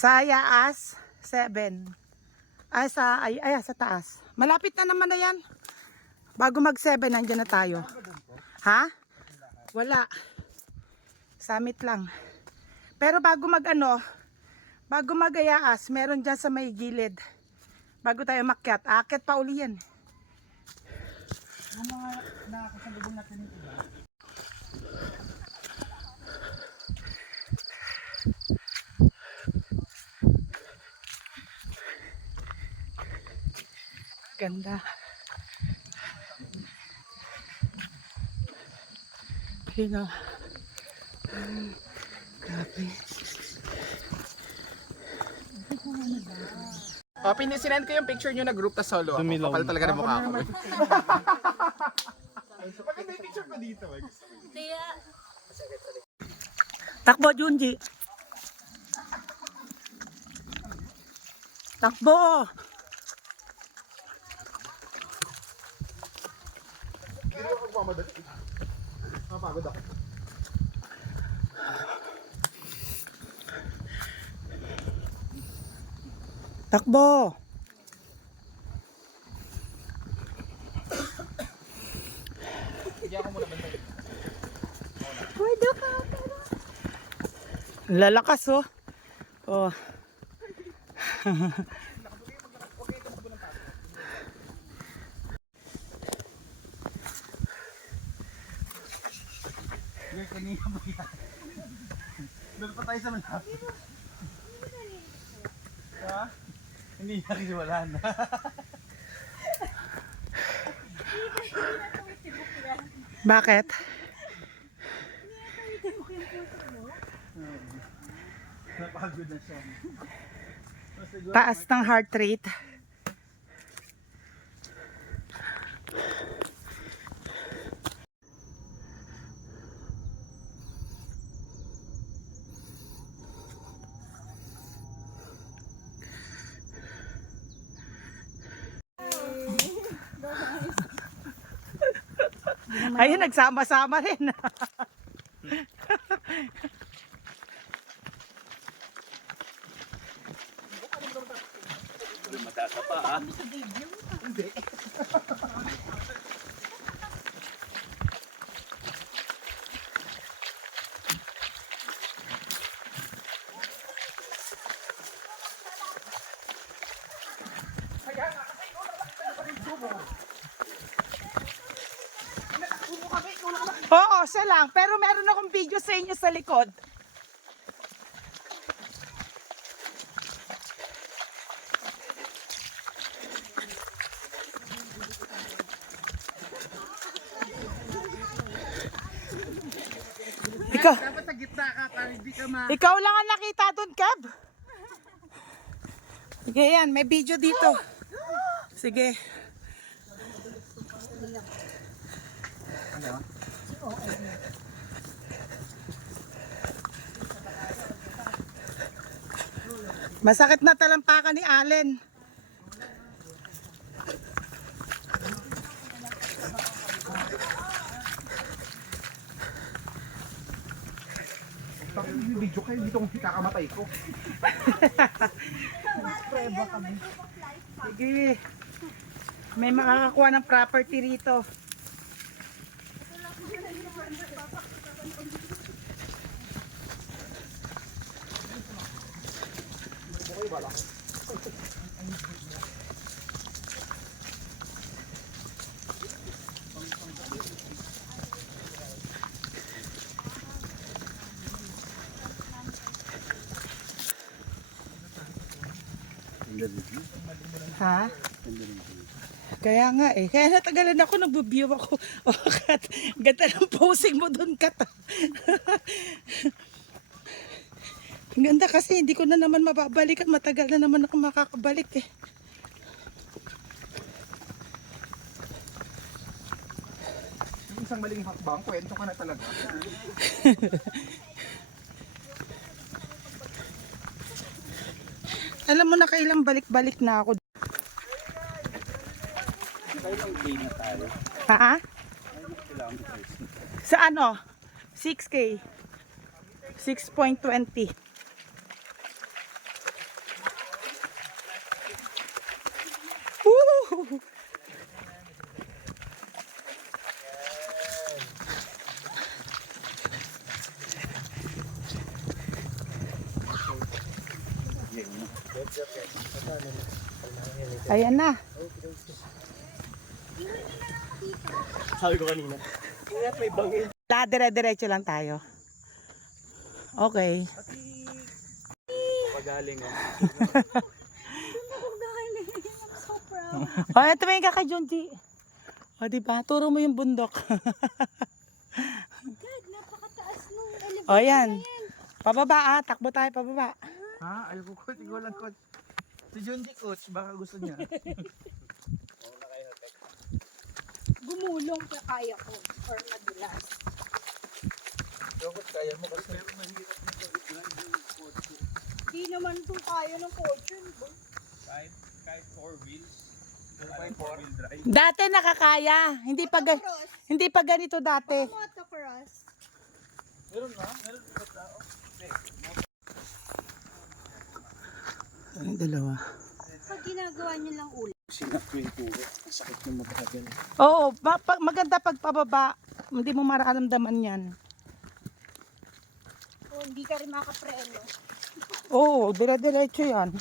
Sa Ayaas, 7. Sa taas. Malapit na naman na yan. Bago mag 7, nandiyan na tayo. Ha? Wala. Summit lang. Pero bago mag Ayaas, meron dyan sa may gilid. Bago tayo makyat. Aakyat pa uli yan. Yung mga nakakasalubong natin yung iba. Ganda. Yun o. Grabe. Oh, sinend ko yung picture nyo na group ta solo ako. Kapal talaga ng mukha ko. Maganda yung picture ko dito. Takbo, Junji. Takbo. Hindi ako magmamadali. Mapagod ako. Takbo. Hindi ako muna bantay. Pwede ka. Lalakas oh. Oh. Kanina mo yan. Doon pa tayo sa malapit. Ha? Hindi na kasi wala na. Bakit? Napagod na siya. Taas ng heart rate. Ayun, nagsama-sama rin. Matasa pa ha? Oo, siya lang. Pero meron akong video sa inyo sa likod. Ikaw, Dapat sa gitna ka para hindi ka ma... ikaw lang ang nakita doon, Kev. Sige yan, may video dito. Sige. Masakit na talampakan ni Allen. Bakit yung video kayo dito kung kakamatay ko? Sige. May makakakuha ng property rito. Ha? Kaya nga eh. Kaya natagalan ako, nag-view ako. O, Kat, ganda ng posing mo dun, Kat. Ang ganda kasi hindi ko na naman mababalik at matagal na naman ako makakabalik eh. Yung isang maling hakbang, kwento ka na talaga. Alam mo na kailang balik-balik na ako. Kailang day na tayo. Ha? Kilometers. Sa ano? 6K. 6.20. Ayan na. Sabi ko kanina. Ingat may bangin. Dire-diretso lang tayo. Okay. Pagaling oh. I'm so proud. O, ito may ka kay John G. O, diba? Turo mo yung bundok. God, napakataas nung elevator. O, yan. Pababa ah. Takbo tayo pababa. Ha? Ayaw ko coach. Ikaw lang coach. Si Junji coach. Baka gusto niya. Gumulong pa kaya ko. Or madulas. Coach, kaya mo kasi. Di naman po kaya ng fortune. Kahit 4 wheels. Dati nakakaya. Hindi pa ganito dati. Motocross. Meron na? Meron na tao? Ang dalawa. Pag ginagawa niyo lang ulit. Sinap ko yung pulo. Ang sakit yung magkagal. Oo, maganda pag pababa. Hindi mo mararamdaman yan. O hindi ka rin makapreno. Oo, dire-diretso yan.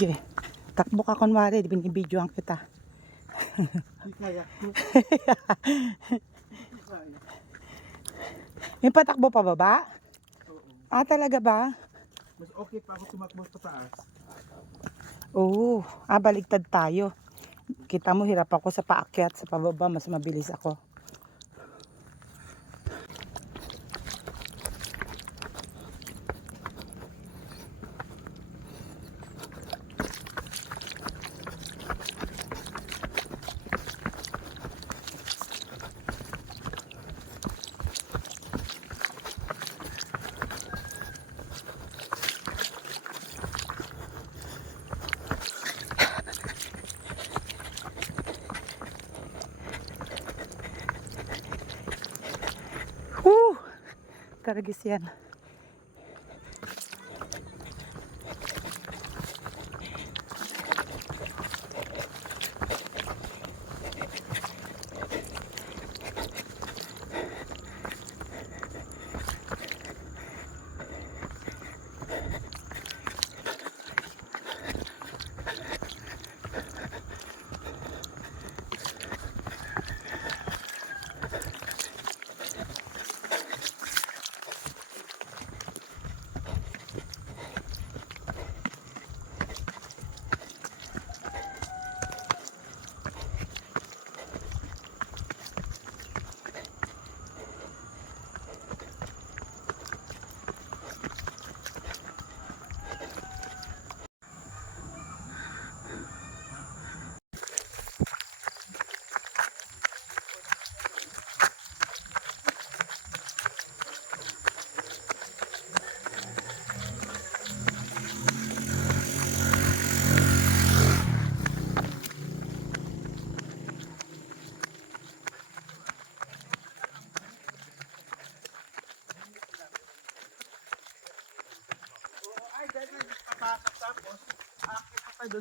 Sige, takbo ka kunwari, binibidyoan kita. Hindi kaya. Yung patakbo pa baba? Oo. Ah, talaga ba? Mas okay pa ako tumakbo sa taas. Oo, baligtad tayo. Kita mo, hirap ako sa paakyat, sa pababa, mas mabilis ako. Taragis yan.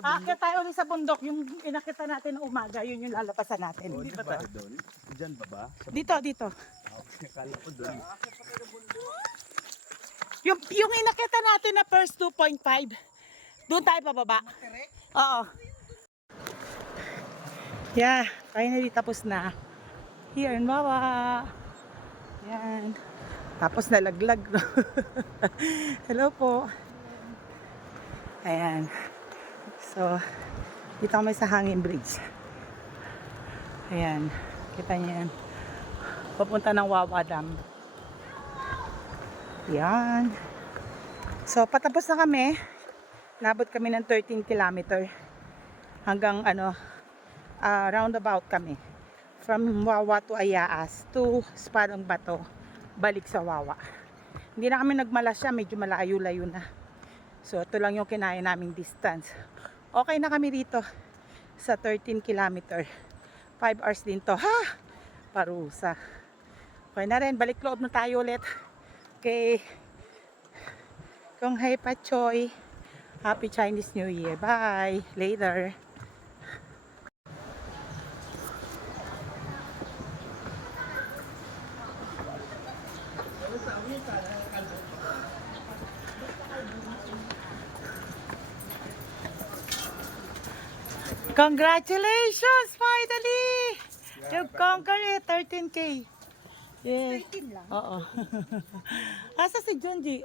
Aakyat tayo ulit sa bundok. Yung inakita natin ng umaga, yun yung lalapasan natin. Hindi ba tayo doon? Diyan ba ba? Dito, dito. Akala ko doon. Yung inakita natin na first 2.5, doon tayo pababa. Oo. Yeah, finally tapos na. Here in Wawa. Yan. Tapos nalaglag. Hello po. Ayan. So, dito kami sa Hangin Bridge. Ayan. Kita niyo yan. Papunta ng Wawa Dam. Yan. So, patapos na kami. Nabot kami ng 13 kilometer. Hanggang roundabout kami. From Wawa to Ayaas to Sparong Bato. Balik sa Wawa. Hindi na kami nagmalasya, medyo malayo-layo na. So, ito lang yung kinaya naming distance. Okay na kami rito sa 13 kilometer. 5 hours din to. Ha! Parusa. Okay na rin, balik loob na tayo ulit. Okay. Kung hey Pachoy. Happy Chinese New Year. Bye. Later. Congratulations! Finally! You've conquered it. 13K. Yay. 13 lang. Oo. Asa si Junji?